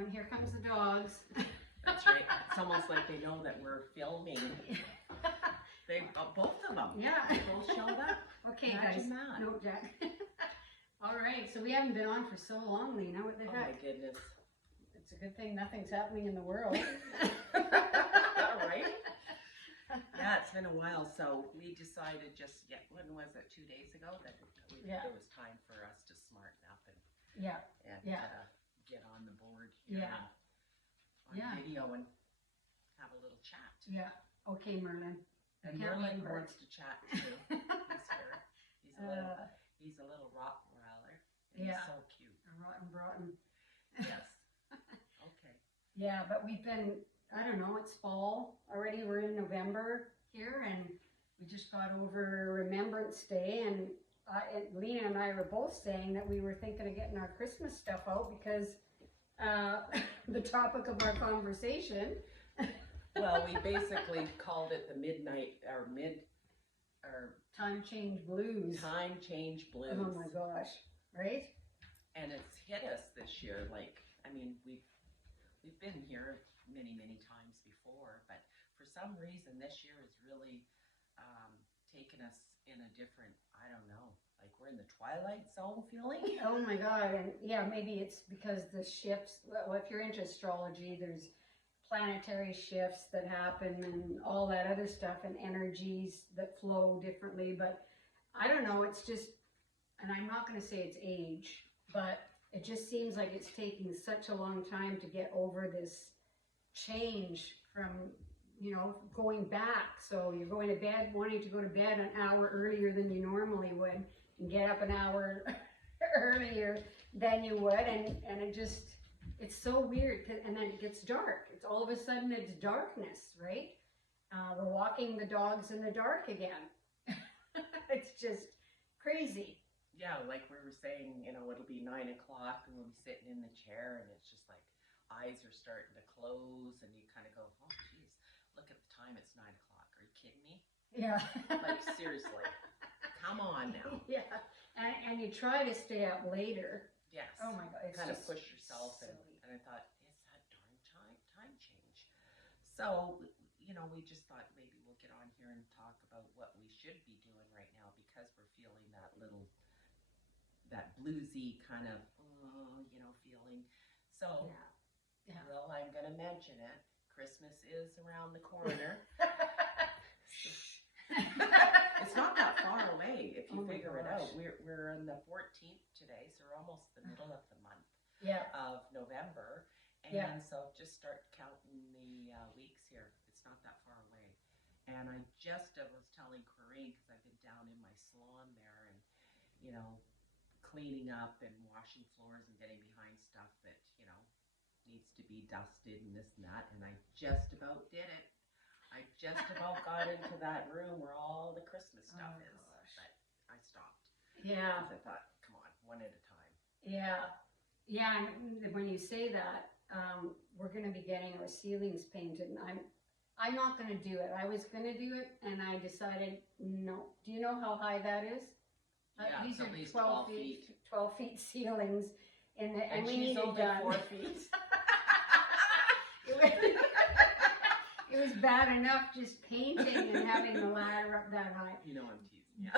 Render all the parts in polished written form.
when here comes the dogs. That's right. It's almost like they know that we're filming. They both of them. Yeah. They both showed up. Okay, Imagine guys. that. No, Jack. All right, so we haven't been on for so long, Lena. What the Oh my heck? goodness. It's a good thing nothing's happening in the world. Right? Yeah, it's been a while, so we decided just, when was it, 2 days ago, that Yeah. it was time for us to smarten up and Yeah. Yeah. get on the board here Yeah. on Yeah. video and have a little chat. Yeah. Okay, Merlin. And Can't Merlin wait for it. wants to chat too. He's here. He's a little Rottweiler. And Yeah. He's so cute. Rotten Broughton. Yes. Okay. Yeah, but we've been, I don't know, it's fall already. We're in November here, and we just got over Remembrance Day, and Lena and I were both saying that we were thinking of getting our Christmas stuff out because the topic of our conversation. Well, we basically called it the Time change blues. time change blues. Oh my gosh, right? And it's hit us this year. Like, I mean, we've been here many times before, but for some reason this year has really taken us in a different, I don't know, like we're in the twilight zone feeling. Oh my God, and yeah, maybe it's because the shifts, well, if you're into astrology, there's planetary shifts that happen and all that other stuff and energies that flow differently, but I don't know, it's just, and I'm not going to say it's age, but it just seems like it's taking such a long time to get over this change from, you know, going back. So you're going to bed, wanting to go to bed an hour earlier than you normally would and get up an hour earlier than you would, and it just, it's so weird, and then it gets dark. It's all of a sudden it's darkness, right? We're walking the dogs in the dark again. It's just crazy. Yeah, like we were saying, you know, it'll be 9 o'clock and we'll be sitting in the chair and it's just like eyes are starting to close and you kind of go, oh geez, look at the time, it's 9 o'clock. Are you kidding me? Yeah. Like seriously, come on now. Yeah, and you try to stay up later. Yes. Oh my God, it's kind of just push yourself, and silly. I thought, is that darn time change? So, you know, we just thought maybe we'll get on here and talk about what we should be doing right now because we're feeling that bluesy kind of, you know, feeling. So, Yeah. well, I'm going to mention it. Christmas is around the corner. It's not that far away if you figure it out. We're on the 14th today, so we're almost the middle of the month of November. And so just start counting the weeks here. It's not that far away. And I just was telling Corinne, because I've been down in my salon there and, you know, cleaning up and washing floors and getting behind stuff that, you know, needs to be dusted and this and that. And I just about did it. I just about got into that room where all the Christmas stuff is, but I stopped. Yeah. Because I thought, come on, one at a time. Yeah. Yeah, and when you say that, we're going to be getting our ceilings painted, and I'm not going to do it. I was going to do it, and I decided no. Do you know how high that is? Yeah, these at are least 12 feet. 12 feet ceilings, and we she's need it only done. 4 feet. It was bad enough just painting and having the ladder up that high. You know I'm teasing you.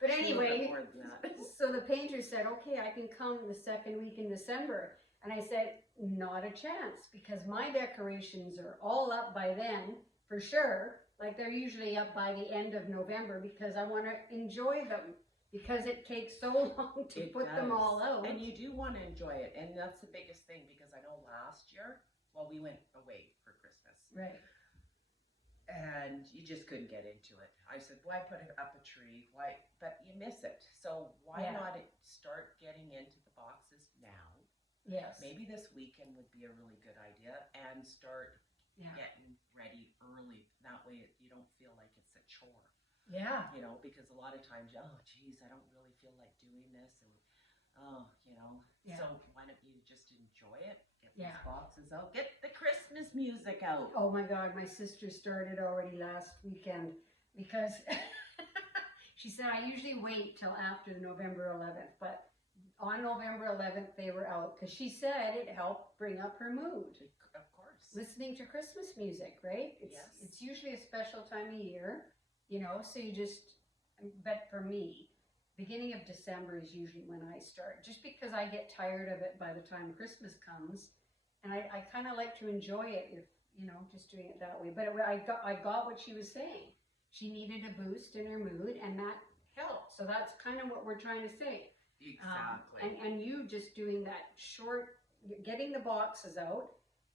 But anyway, more than that. so the painter said, okay, I can come the second week in December. And I said, not a chance, because my decorations are all up by then, for sure. Like they're usually up by the end of November because I want to enjoy them. Because it takes so long to put them all out. And you do want to enjoy it. And that's the biggest thing, because I know last year, well, we went away for Christmas. Right. And you just couldn't get into it. I said, why put up a tree? Why? But you miss it. So why not start getting into the boxes now? Yes. Maybe this weekend would be a really good idea, and start getting ready early. That way you don't feel like it's a chore. Yeah. You know, because a lot of times, oh, geez, I don't really feel like doing this. And, oh, you know. Yeah. So why don't you just enjoy it? Get these boxes out. Get the Christmas music out. Oh my God, my sister started already last weekend because she said I usually wait till after November 11th, but on November 11th, they were out because she said it helped bring up her mood. Of course. Listening to Christmas music, right? It's usually a special time of year, you know, so you just, but for me, beginning of December is usually when I start, just because I get tired of it by the time Christmas comes. And I kind of like to enjoy it if, you know, just doing it that way. But I got what she was saying. She needed a boost in her mood, and that helped. So that's kind of what we're trying to say. Exactly. And you just doing that short, getting the boxes out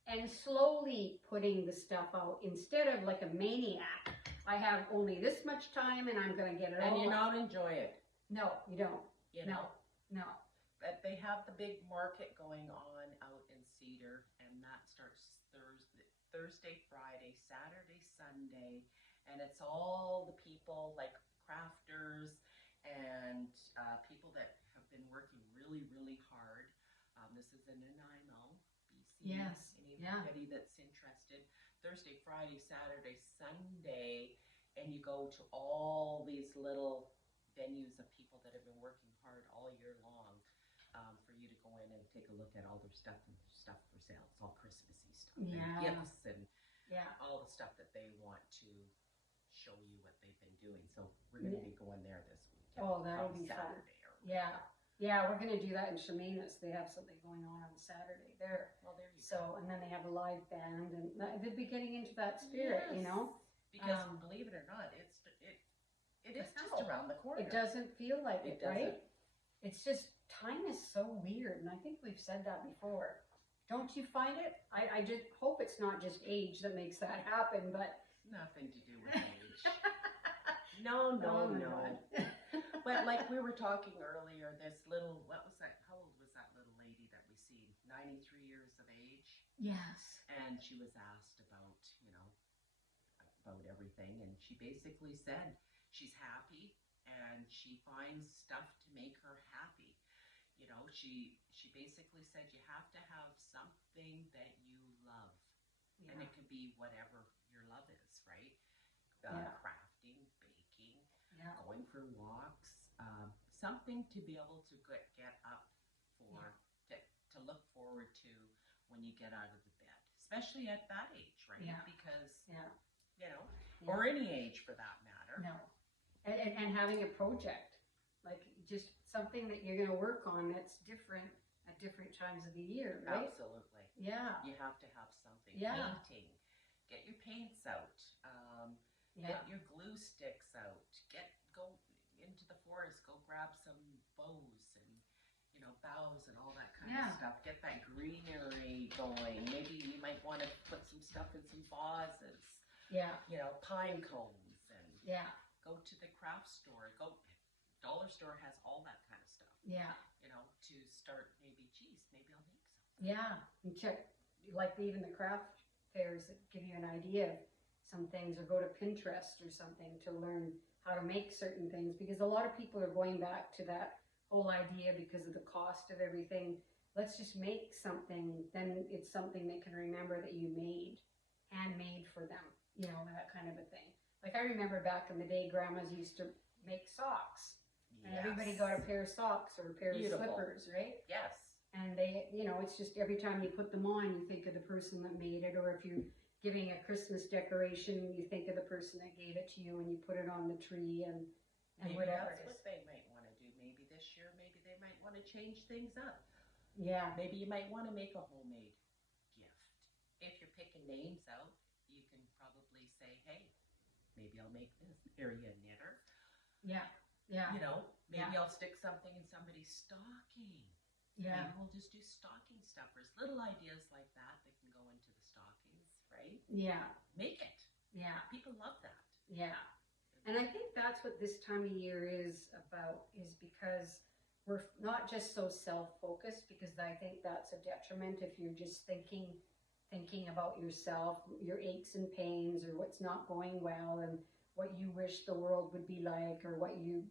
and slowly putting the stuff out instead of like a maniac. I have only this much time and I'm going to get it all. And you not enjoy it. No, you don't. You know? No. But they have the big market going on out in Cedar, and that starts Thursday, Friday, Saturday, Sunday, and it's all the people like crafters and people that have been working really, really hard. This is in Nanaimo, BC. Yes. Anybody that's interested. Thursday, Friday, Saturday, Sunday, and you go to all these little venues of people that have been working hard all year long for you to go in and take a look at all their stuff and stuff for sale. It's all Christmassy stuff and gifts and all the stuff that they want to show you what they've been doing. So we're going to be going there this weekend. Oh, that'll be Saturday fun. Yeah, we're going to do that in Chemainus. They have something going on Saturday there. Well, there you go. And then they have a live band, and they'll be getting into that spirit, you know? Because believe it or not, it is just around the corner. It doesn't feel like it, right? Doesn't. It's just, time is so weird, and I think we've said that before. Don't you find it? I just hope it's not just age that makes that happen, but... Nothing to do with age. No. But like we were talking earlier, this little, what was that, how old was that little lady that we see? 93 years of age? Yes. And she was asked about, you know, about everything, and she basically said she's happy and she finds stuff to make her happy. You know, she basically said you have to have something that you love. Yeah. And it could be whatever your love is, right? Crafting, baking, going for walks, something to be able to get up for, to look forward to when you get out of the bed, especially at that age, right? Yeah. Because, you know, or any age for that matter. No. And having a project, like just something that you're going to work on that's different at different times of the year, right? Absolutely. Yeah. You have to have something. Yeah. Painting. Get your paints out. Get your glue sticks out. Go into the forest. Go grab some bows and, you know, boughs and all that kind of stuff. Get that greenery going. Maybe you might want to put some stuff in some vases. Yeah. You know, pine cones and go to the craft store. Dollar store has all that kind of stuff. Yeah. You know, to start maybe I'll make something. Yeah. And check, like even the craft fairs that give you an idea of some things, or go to Pinterest or something to learn how to make certain things, because a lot of people are going back to that whole idea because of the cost of everything. Let's just make something, then it's something they can remember that you made, handmade for them, you know, that kind of a thing. Like I remember back in the day, grandmas used to make socks. And everybody got a pair of socks or a pair of slippers, right? Yes. And they, you know, it's just every time you put them on, you think of the person that made it. Or if you're giving a Christmas decoration, you think of the person that gave it to you, and you put it on the tree and maybe whatever. That's what they might want to do. Maybe this year, maybe they might want to change things up. Yeah. Maybe you might want to make a homemade gift. If you're picking names out, you can probably say, hey, maybe I'll make this. Are you a knitter? Yeah. Yeah. You know, maybe I'll stick something in somebody's stocking. Yeah. Maybe we'll just do stocking stuffers. Little ideas like that can go into the stockings, right? Yeah. Make it. Yeah. People love that. Yeah. And I think that's what this time of year is about, is because we're not just so self-focused, because I think that's a detriment if you're just thinking about yourself, your aches and pains, or what's not going well, and what you wish the world would be like, or what you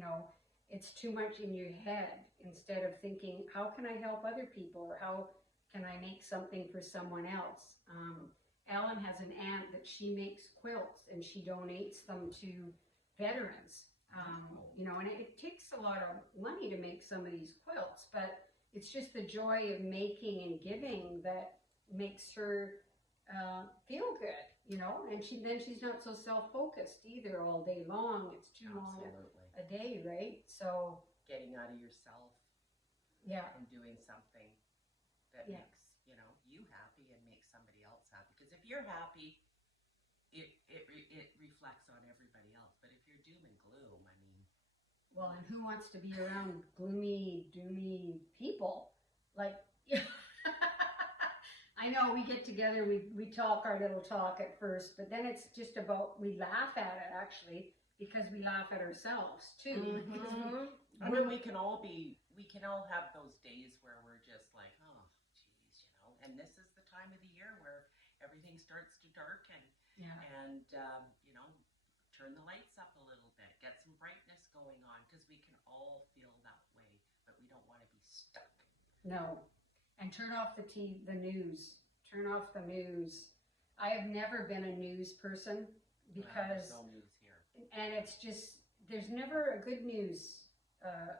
know, it's too much in your head, instead of thinking, how can I help other people, or how can I make something for someone else? Ellen has an aunt that she makes quilts, and she donates them to veterans. you know, and it takes a lot of money to make some of these quilts, but it's just the joy of making and giving that makes her feel good, you know, and she's not so self-focused either all day long. It's too long a day, right? So getting out of yourself, and doing something that makes, you know, you happy and makes somebody else happy. Because if you're happy, it reflects on everybody else. But if you're doom and gloom, I mean, well, and who wants to be around gloomy, doomy people? Like, I know we get together, we talk our little talk at first, but then it's just about, we laugh at it actually, because we laugh at ourselves too. Mm-hmm. I mean, we can all have those days where we're just like, oh, geez, you know, and this is the time of the year where everything starts to darken. And, you know, turn the lights up a little bit, get some brightness going on, because we can all feel that way, but we don't want to be stuck. No. And turn off the news. Turn off the news. I have never been a news person because, there's no news here. And it's just, there's never a good news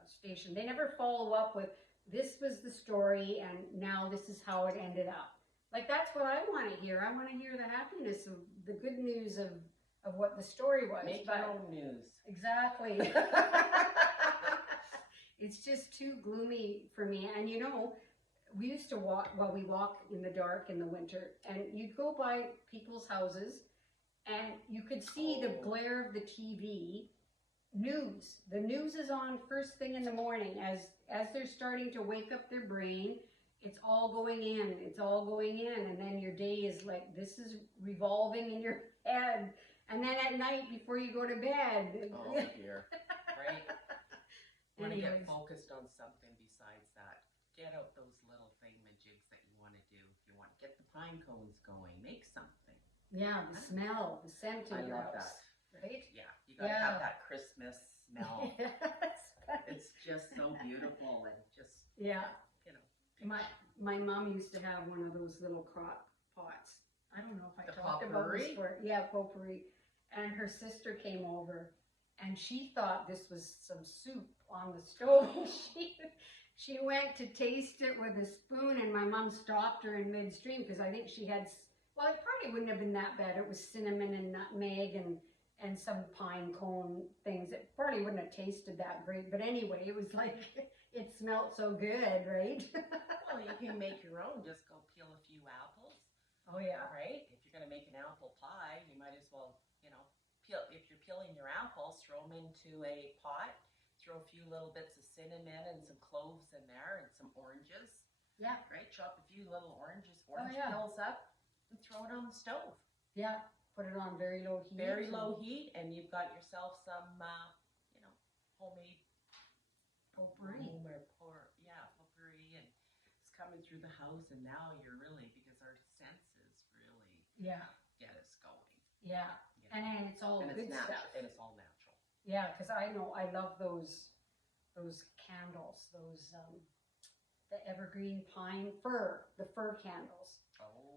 station. They never follow up with, this was the story and now this is how it ended up. Like, that's what I want to hear. I want to hear the happiness of the good news of what the story was. Make your own news. Exactly. It's just too gloomy for me. And you know, we used to walk in the dark in the winter, and you'd go by people's houses and you could see the glare of the TV news. The news is on first thing in the morning as they're starting to wake up their brain. It's all going in, and then your day is like, this is revolving in your head. And then at night before you go to bed. Oh dear, right? Want to get focused on something besides that. Get out those little thingamajigs that you want to do. If you want to get the pine cones going, make something. Yeah, the smell, the scent in your house. That. Right? Yeah, you got to have that Christmas smell. It's just so beautiful and just, you know. My mom used to have one of those little crock pots. I don't know if I talked potpourri? about this before. Yeah, potpourri. And her sister came over and she thought this was some soup on the stove. She went to taste it with a spoon and my mom stopped her in midstream because I think she had, well, it probably wouldn't have been that bad. It was cinnamon and nutmeg and some pine cone things. It probably wouldn't have tasted that great. But anyway, it was like, it smelled so good, right? Well, you can make your own. Just go peel a few apples. Oh, yeah. Right? If you're going to make an apple pie, you might as well, you know, if you're peeling your apples, throw them into a pot. Throw a few little bits of cinnamon and some cloves in there and some oranges. Yeah. Right? Chop a few little orange peels up and throw it on the stove. Yeah. Put it on very low heat. Very low heat, and you've got yourself some, you know, homemade potpourri. Potpourri, and it's coming through the house, and now you're really, because our senses really get us going. Yeah. You know? And it's all good stuff. And it's all natural. Yeah, because I know I love those candles, the evergreen pine the fir candles.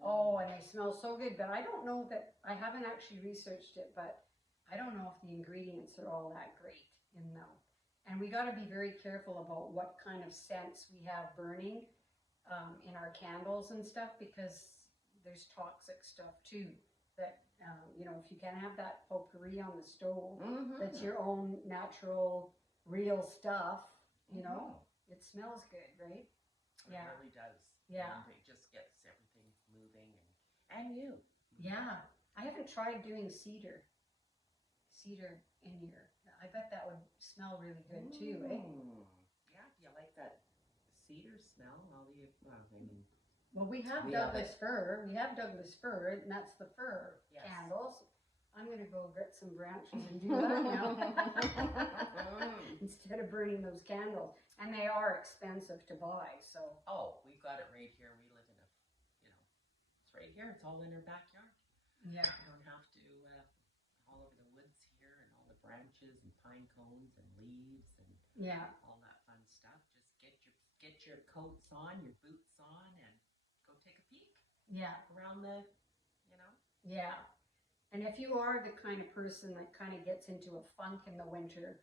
Oh, and they smell so good. But I don't know that, I haven't actually researched it, but I don't know if the ingredients are all that great in them. And we got to be very careful about what kind of scents we have burning in our candles and stuff, because there's toxic stuff too. That, you know, if you can have that potpourri on the stove, that's your own natural, real stuff, you know, it smells good, right? It really does. Yeah. And it just gets everything moving and you. Yeah. I haven't tried doing cedar in here. I bet that would smell really good too, eh? Yeah, you like that cedar smell? Well, we have Douglas fir. We have Douglas fir, and that's the fir candles. I'm going to go get some branches and do that now instead of burning those candles. And they are expensive to buy, so. Oh, we've got it right here. We live in a, you know, it's right here. It's all in our backyard. Yeah. You don't have to, all over the woods here and all the branches and pine cones and leaves and all that fun stuff. Just get your coats on, your boots on, and go take a peek. Yeah. Around the, you know. Yeah. And if you are the kind of person that kind of gets into a funk in the winter,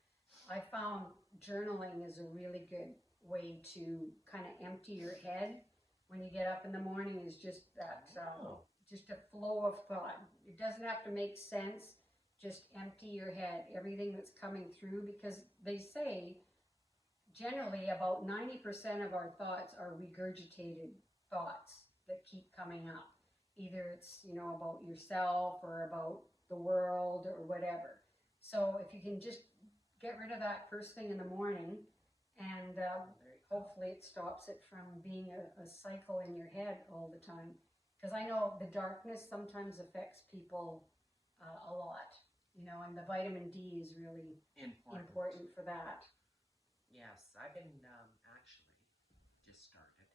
I found journaling is a really good way to kind of empty your head when you get up in the morning. Is just that, just a flow of thought. It doesn't have to make sense. Just empty your head, everything that's coming through, because they say generally about 90% of our thoughts are regurgitated thoughts that keep coming up. Either it's, about yourself or about the world or whatever. So if you can just get rid of that first thing in the morning, and hopefully it stops it from being a cycle in your head all the time. Because I know the darkness sometimes affects people a lot, and the vitamin D is really important for that. Yes, I've been actually just started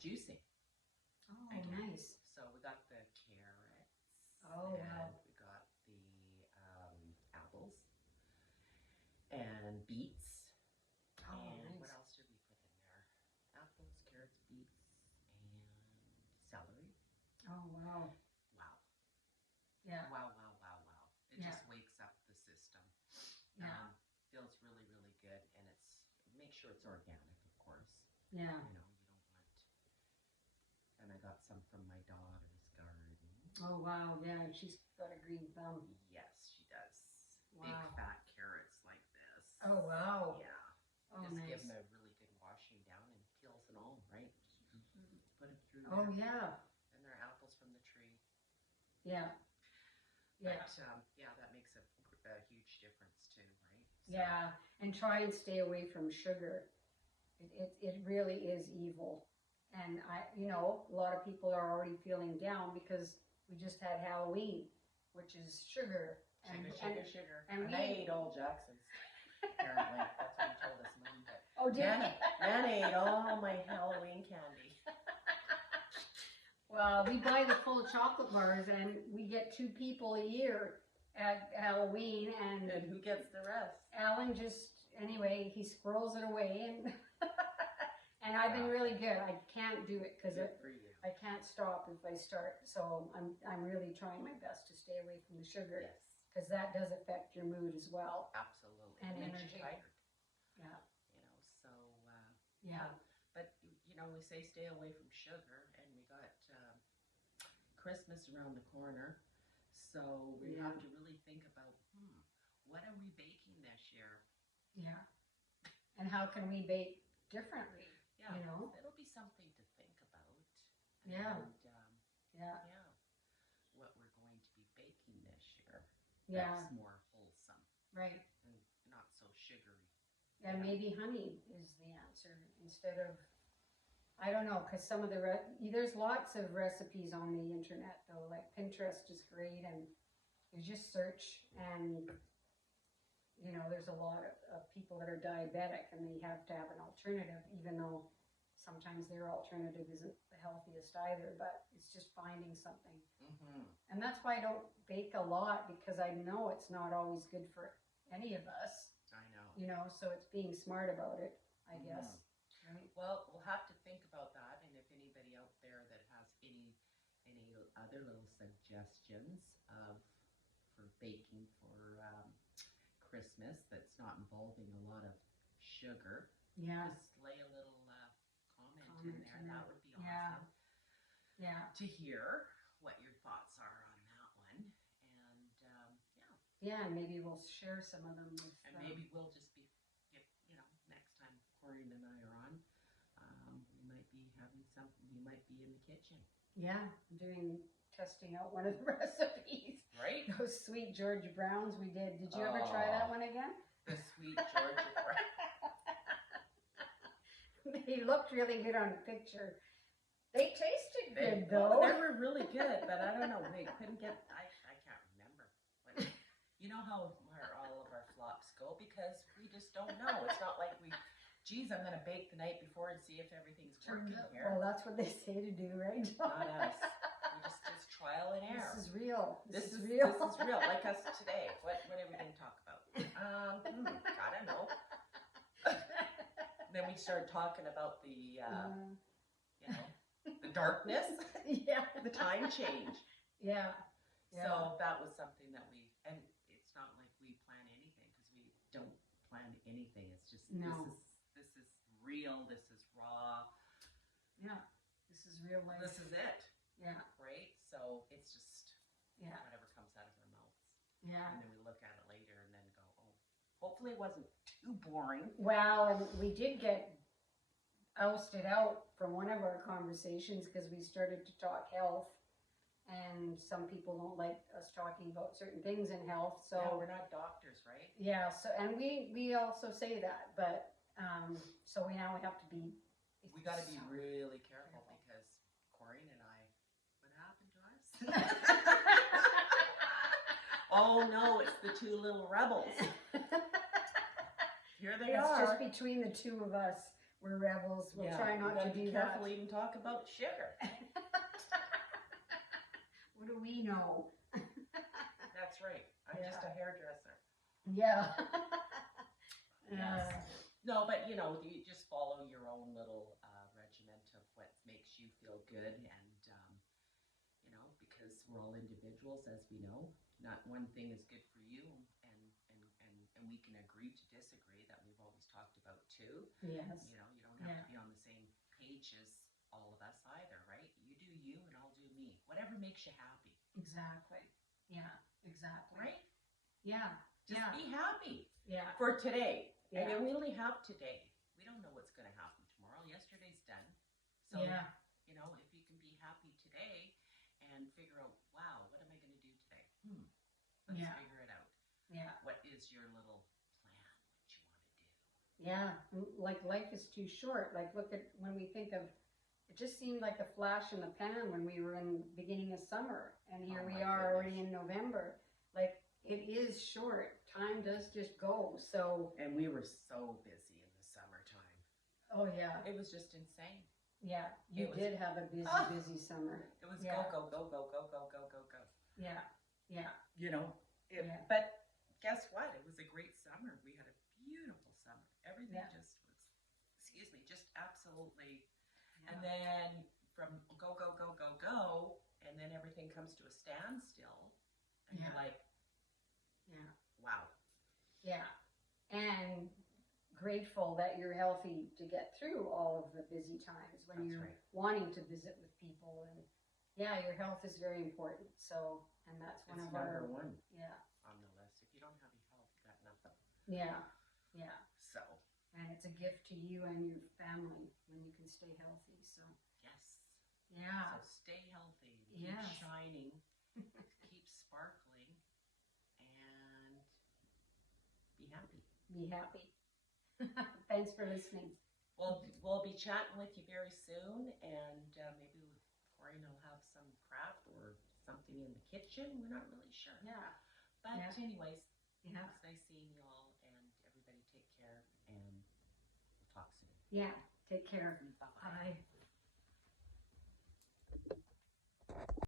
juicing. Oh, again. Nice. So we got the carrots. Oh, wow. We got the apples and beets. Oh, and nice. What else did we put in there? Apples, carrots, beets, and celery. Oh, wow. Wow. Yeah. Wow. It just wakes up the system. Yeah. Feels really, really good. And make sure it's organic, of course. Yeah. You don't want, and I got some from my daughter's garden. Oh, wow. Yeah, and she's got a green thumb. Yes, she does. Wow. Big fat carrots like this. Oh, wow. Yeah. Oh, just nice. give them a really good washing down and peels and all, right? Just put them through Oh, there. yeah. And they're apples from the tree. Yeah. Yeah. But, that makes a huge difference too, right? So, Yeah, and try and stay away from sugar. It really is evil. And a lot of people are already feeling down because we just had Halloween, which is sugar. Sugar. And I ate all Jackson's, apparently. That's what he told us Monday. Oh, did you? Nan ate all my Halloween candy. Well, we buy the full chocolate bars, and we get 2 people a year at Halloween, and who gets the rest? Alan anyway, he squirrels it away, and and I've been really good. I can't do it because I can't stop if I start. So I'm really trying my best to stay away from the sugar, because that does affect your mood as well. Absolutely. And it energy. Makes you tired. Yeah. So yeah. But we say stay away from sugar, and we got Christmas around the corner. So we have to really think about, what are we baking this year? Yeah. And how can we bake differently? Yeah. It'll be something to think about. Yeah. And, yeah. What we're going to be baking this year. Yeah. That's more wholesome. Right. And not so sugary. Yeah, maybe honey is the answer instead of, I don't know, because some of there's lots of recipes on the internet though, like Pinterest is great, and you just search, and there's a lot of people that are diabetic and they have to have an alternative, even though sometimes their alternative isn't the healthiest either, but it's just finding something. Mm-hmm. And that's why I don't bake a lot, because I know it's not always good for any of us. I know. So it's being smart about it, I guess. Right? Well, we'll have to think about that, and if anybody out there that has any other little suggestions for baking for Christmas that's not involving a lot of sugar, just lay a little comment in there. That would be awesome. Yeah. To hear what your thoughts are on that one, and yeah, and maybe we'll share some of them with. And maybe we'll just be, next time Corinne and I are on, we might be having something. You might be in the kitchen. Yeah, testing out one of the recipes. Right. Those sweet Georgia Browns we did. Did you ever try that one again? The sweet Georgia Brown. They looked really good on the picture. They tasted good though. They were really good, but I don't know. We couldn't get. I can't remember. You know how all of our flops go, because we just don't know. It's not like geez, I'm going to bake the night before and see if everything's working here. Well, that's what they say to do, right? Not us. We just trial and error. This is real. This is real. This is real. Like us today. What are we going to talk about? I don't know. Then we started talking about the, the darkness. Yeah. The time change. Yeah. So that was something that and it's not like we plan anything, because we don't anything. It's just No. this is real. This is raw. Yeah. This is real life. This is it. Yeah. Right. So it's just Yeah. whatever comes out of our mouths. Yeah. And then we look at it later and then go, oh, hopefully it wasn't too boring. Well, and we did get ousted out from one of our conversations because we started to talk health, and some people don't like us talking about certain things in health. So Yeah, we're not doctors, right? yeah. So and we also say that, but so we now have to be. We got to be really careful because Corinne and I, what happened to us? Oh no, it's the two little rebels. Here they It's are. just between the two of us. We're rebels. We'll try not to be do careful that. even talk about sugar. What do we know? That's right. I'm just a hairdresser. Yeah. Yes. No, but you know, you just follow your own little regiment of what makes you feel good, and you know, because we're all individuals, as we know. Not one thing is good for you, and we can agree to disagree. That we've always talked about too. Yes. You know, you don't have to be on the same page as all of us either, right? You do you, and I'll do me. Whatever makes you happy. Exactly. Yeah. Exactly. Right? Yeah. Just be happy. Yeah. For today. Yeah. And then we only have today. We don't know what's going to happen tomorrow. Yesterday's done. So, you know, if you can be happy today and figure out, wow, what am I going to do today? Let's figure it out. Yeah. What is your little plan? What you want to do? Yeah. Like life is too short. Like look at when we think of, it just seemed like a flash in the pan when we were in the beginning of summer, and here we are already in November. Like it is short. Time does just go. So. And we were so busy in the summertime. Oh yeah. It was just insane. Yeah. You did have a busy summer. It was go, go, go, go, go, go, go, go, go. Yeah. Yeah. You know, but guess what? It was a great summer. We had a beautiful summer. Everything just was, excuse me, just absolutely. And then from go, go, go, go, go, and then everything comes to a standstill. And you're like, wow. Yeah. And grateful that you're healthy to get through all of the busy times when you're wanting to visit with people. And your health is very important. So, and that's one of our number one on the list. If you don't have your health, you got nothing. Yeah. Yeah. So. And it's a gift to you and your family when you can stay healthy. So. Yes. Yeah. So stay healthy. Keep shining. Keep sparkling. And be happy. Be happy. Thanks for listening. We'll be chatting with you very soon, and maybe Corinne will have some craft or something in the kitchen. We're not really sure. Yeah. But anyways, it's nice seeing you all, and everybody take care, and we'll talk soon. Yeah. Take care. Bye-bye. Bye.